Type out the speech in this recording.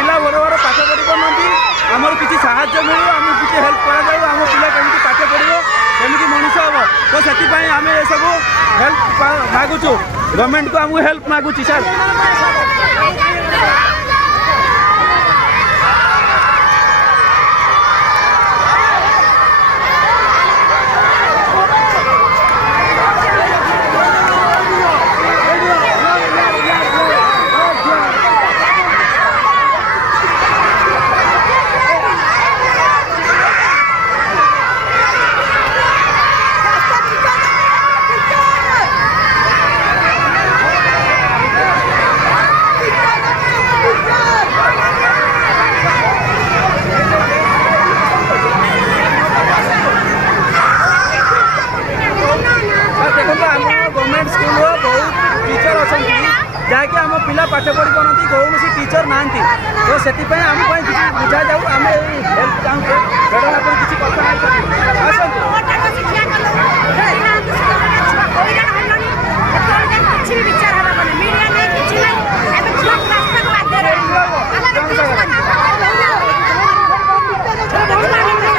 पिला बड़ बड़ पाठ पढ़ी पारती आमर किसी साहाय्य मिलू आम किसी हेल्प कराऊ आम पिला केमी पाठ पढ़ो केमी मनीष हम तो से आम ये सब हेल्प मागुचु गवर्नमेंट को आमको हेल्प मागुची सर। जहाँकि आम पिला पाठ पढ़ी पारती कौन टीचर ना तो से आम किसी बुझा जाऊ आम हेल्प चाहूँ मैडम